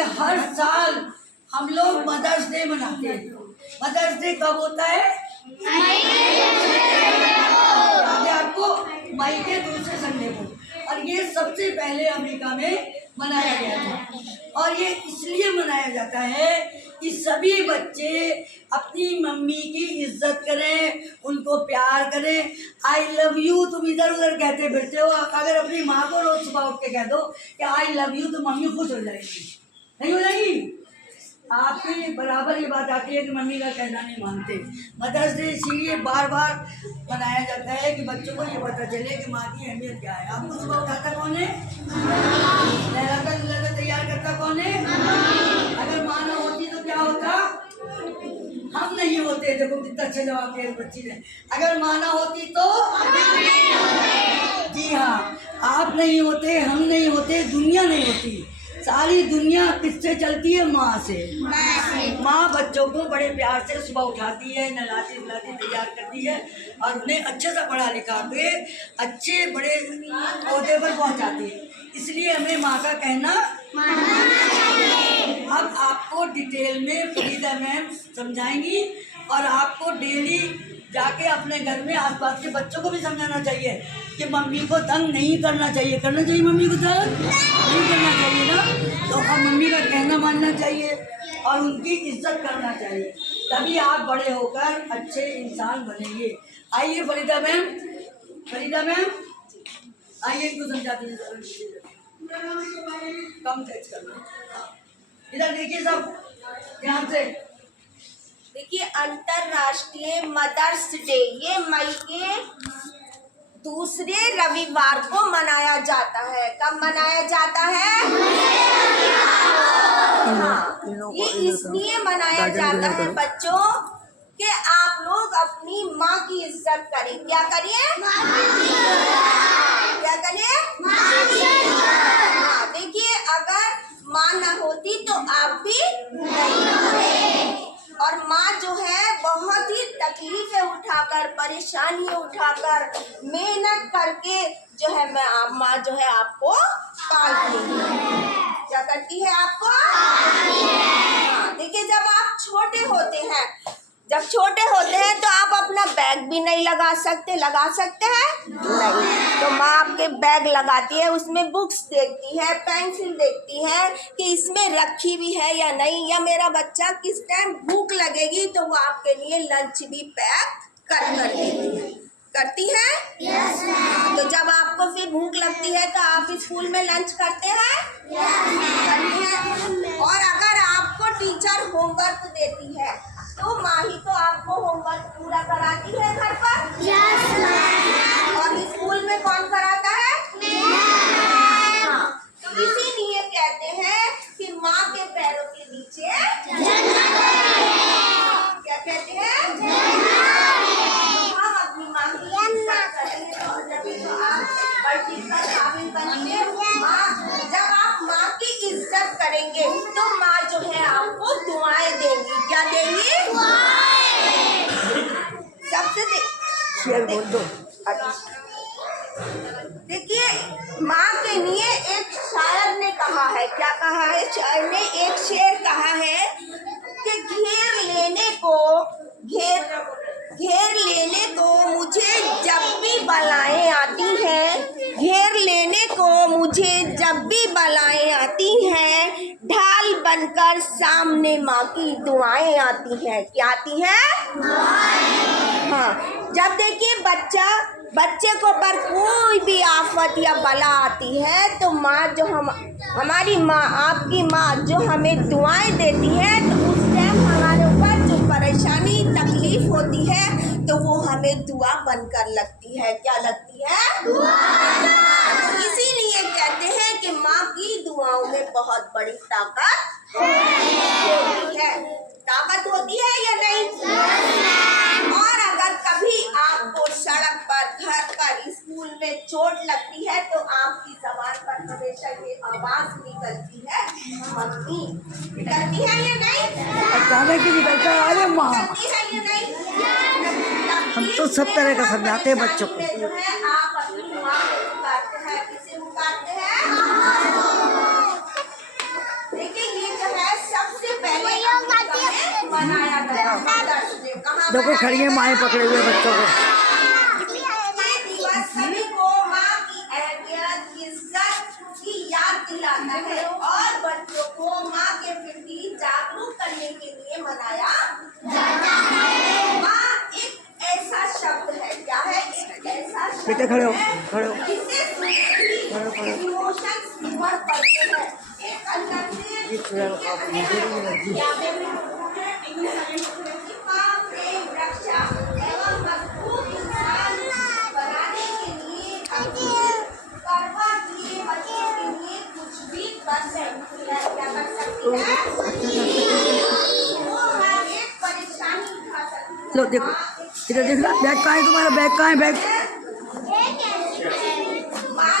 कि हर साल हम लोग मदर्स डे मनाते हैं। मदर्स डे कब होता है? आपको मई के दूसरे संडे को। और ये सबसे पहले अमेरिका में मनाया गया था। और ये इसलिए मनाया जाता है कि सभी बच्चे अपनी मम्मी की इज्जत करें, उनको प्यार करें। आई लव यू तुम इधर उधर कहते फिरते हो, अगर अपनी माँ को रोज सुबह उठ के कह दो कि आई लव यू तो मम्मी खुश हो जाएगी, नहीं हो जाएगी? आपकी बराबर ये बात आती है कि मम्मी का कहना नहीं मानते। मदर्स डे इसीलिए बार बार मनाया जाता है कि बच्चों को ये पता चले कि माँ की अहमियत क्या है। आपको सुबह उठाता कौन है? नहलाता धुलाता तैयार करता कौन है? अगर माँ ना होती तो क्या होता? हम नहीं होते। देखो कितना अच्छा जवाब दिया बच्ची ने। अगर माँ ना होती तो जी हाँ, आप नहीं होते, हम नहीं होते, दुनिया नहीं होती। सारी दुनिया किससे चलती है? माँ से। माँ बच्चों को बड़े प्यार से सुबह उठाती है, नहलाती धुलाती तैयार करती है और उन्हें अच्छे से पढ़ा लिखा के अच्छे बड़े ओहदे पर पहुँचाती है। इसलिए हमें माँ का कहना। अब आपको डिटेल में फरीदा मैम समझाएंगी और आपको डेली जाके अपने घर में आसपास के बच्चों को भी समझाना चाहिए कि मम्मी को तंग नहीं करना चाहिए। करना चाहिए मम्मी को तंग नहीं करना चाहिए ना, तो हम मम्मी का कहना मानना चाहिए और उनकी इज्जत करना चाहिए, तभी आप बड़े होकर अच्छे इंसान बनेंगे। आइए फरीदा मैम, फरीदा मैम आइए, इनको समझा दीजिए। कम तेज करना, इधर देखिए सब ध्यान से। देखिए, अंतरराष्ट्रीय मदर्स डे ये मई के दूसरे रविवार को मनाया जाता है। कब मनाया जाता है? हाँ, ये इसलिए मनाया जाता है बच्चों कि आप लोग अपनी माँ की इज्जत करें। क्या करिए? क्या करिए? हाँ, देखिए, अगर माँ न होती तो आप भी नहीं होते। और माँ जो है बहुत ही तकलीफें उठाकर, परेशानियाँ उठाकर, मेहनत करके जो है माँ जो है आपको पालती है। क्या करती है? आपको। हाँ, देखिए, जब आप छोटे होते हैं तो आप अपना बैग भी नहीं लगा सकते। लगा सकते हैं? नहीं। तो माँ आपके बैग लगाती है, उसमें बुक्स देखती है, पेंसिल देखती है कि इसमें रखी भी है या नहीं, या मेरा बच्चा किस टाइम भूख लगेगी तो वो आपके लिए लंच भी पैक कर देती है। करती है? Yes ma'am. तो जब आपको फिर भूख लगती है तो आप स्कूल में लंच करते हैं? Yes ma'am. और अगर आपको टीचर होमवर्क देती है तो माँ ही तो आपको होमवर्क पूरा कराती है घर पर? Yes ma'am. और स्कूल में कौन कराता है? हाँ, तो इसीलिए कहते हैं कि माँ के पैरों के नीचे जन्नत है। क्या कहते हैं? हम अपनी माँ की इज्जत करेंगे तो आप बड़ी इज्जत काबिल बनेंगे। जब आप माँ की इज्जत करेंगे तो माँ जो है आपको दुआएं देंगी। क्या देंगी? सबसे देखिए, माँ के लिए एक शायर ने कहा है। क्या कहा है? शायर ने एक शेर कहा है कि घेर लेने को मुझे जब भी बलाएं आती हैं, घेर लेने को मुझे जब भी बलाएं आती हैं, ढाल बनकर सामने माँ की दुआएं आती हैं। क्या आती हैं? हाँ, जब देखिए बच्चे को पर कोई भी आफत या बला आती है तो माँ जो हमारी माँ, आपकी माँ जो हमें दुआएं देती है, तो उस टाइम हमारे ऊपर जो परेशानी तकलीफ होती है तो वो हमें दुआ बनकर लगती है। क्या लगती है? दुआ। तो इसीलिए कहते हैं कि माँ की दुआओं में बहुत बड़ी ताकत होती है। ताकत होती है या नहीं? और अगर कभी आपको सड़क पर, घर पर, स्कूल में चोट लगती है तो आपकी ज़बान पर हमेशा ये आवाज निकलती है, मम्मी। निकलती है या नहीं? अचानक ही निकलता है। अरे माँ, निकलती है या नहीं? हम तो सब तरह का समझाते हैं बच्चों को। जो है आप अपनी माँ को पुकारते हैं। किसे पुकारते हैं? देखिए, ये देखो खड़ी है माएँ पकड़े हुए बच्चों को। ये दिवस सभी को माँ की अहमियत, इज्जत की याद दिलाता है और बच्चों को माँ के प्रति जागरूक करने के लिए मनाया जाता है। माँ एक ऐसा शब्द है, क्या है? एक ऐसा शब्द बेटे खड़े हो, खड़े हो। जिससे इमोशंस बढ़ पड़ते हैं। एक अंदर से प्रेम, रक्षा एवं मजबूत इंसान बनाने के लिए परवाह किए बच्चों के लिए कुछ भी कर सकती है। क्या कर सकती है? वो हर एक परेशानी उठा सकती है। लो देखो इधर देखना, बैग कहाँ है तुम्हारा? बैग कहाँ है? बैग माँ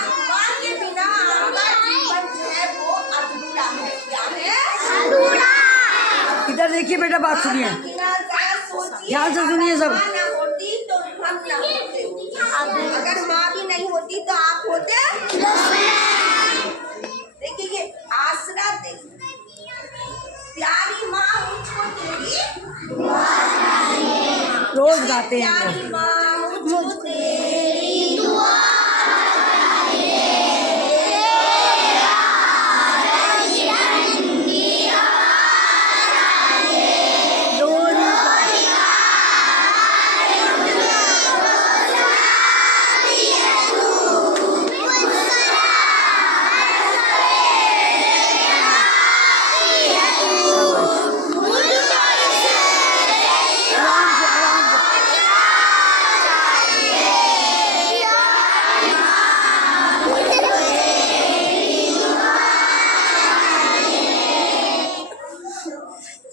के बिना आपका जीवन जो है वो अधूरा है। क्या है? अधूरा। इधर देखिए बेटा, बात सुनिए, बिना जरा सोचिए, ध्यान से सुनिए सब। माँ ना होती तो हम ना होते, अगर माँ भी नहीं होती तो आप होते। देखिए ये आसरा दे, प्यारी माँ मुझको तेरी रोज गाते हैं हम लोग। प्यारी माँ मुझको तेरी दुआ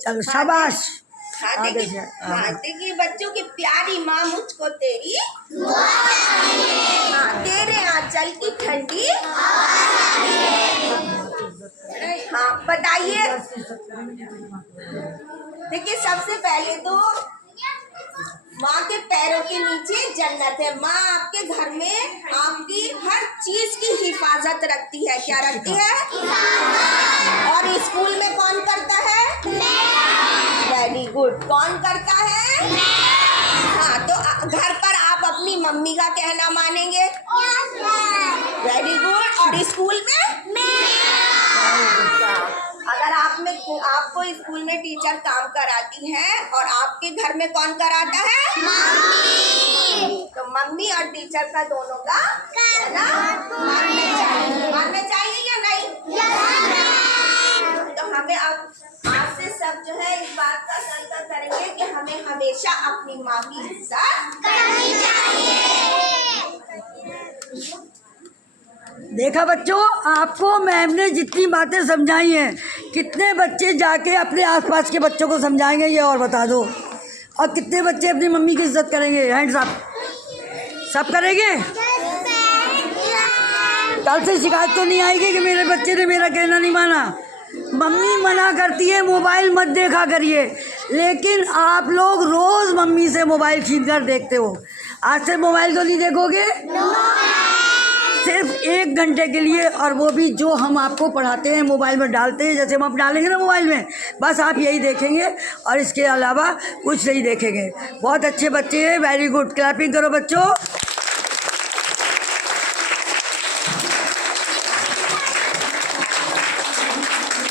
चलो शाबाश। खाते की बच्चों की प्यारी माँ मुझको तेरी हाँ तेरे आंचल की ठंडी हाँ बताइए। देखिए सबसे पहले तो माँ के पैरों के नीचे जन्नत है। माँ आपके घर में आपकी हर चीज की हिफाजत रखती है। क्या रखती है? और स्कूल में कौन करता है? Very good. कौन करता है? हाँ तो घर पर आप अपनी मम्मी का कहना मानेंगे? Very good. और स्कूल में? अगर आपको स्कूल में टीचर काम कराती है और आपके घर में कौन कराता है? मम्मी। तो मम्मी और टीचर का दोनों का कहना मानना चाहिए या नहीं? तो हमें अब आज से सब जो है इस बात का संकल्प करेंगे कि हमें हमेशा अपनी माँ की इज्जत करनी चाहिए। देखा बच्चों, आपको मैम ने जितनी बातें समझाई हैं, कितने बच्चे जाके अपने आसपास के बच्चों को समझाएंगे ये और बता दो। और कितने बच्चे अपनी मम्मी की इज्जत करेंगे? Hands up. सब करेंगे? कल से शिकायत तो नहीं आएगी कि मेरे बच्चे ने मेरा कहना नहीं माना। मम्मी मना करती है मोबाइल मत देखा करिए, लेकिन आप लोग रोज़ मम्मी से मोबाइल छीन कर देखते हो। आज से मोबाइल तो नहीं देखोगे? सिर्फ 1 घंटे के लिए, और वो भी जो हम आपको पढ़ाते हैं मोबाइल में डालते हैं, जैसे हम आप डालेंगे ना मोबाइल में, बस आप यही देखेंगे और इसके अलावा कुछ नहीं देखेंगे। बहुत अच्छे बच्चे हैं, वेरी गुड। क्लैपिंग करो बच्चों।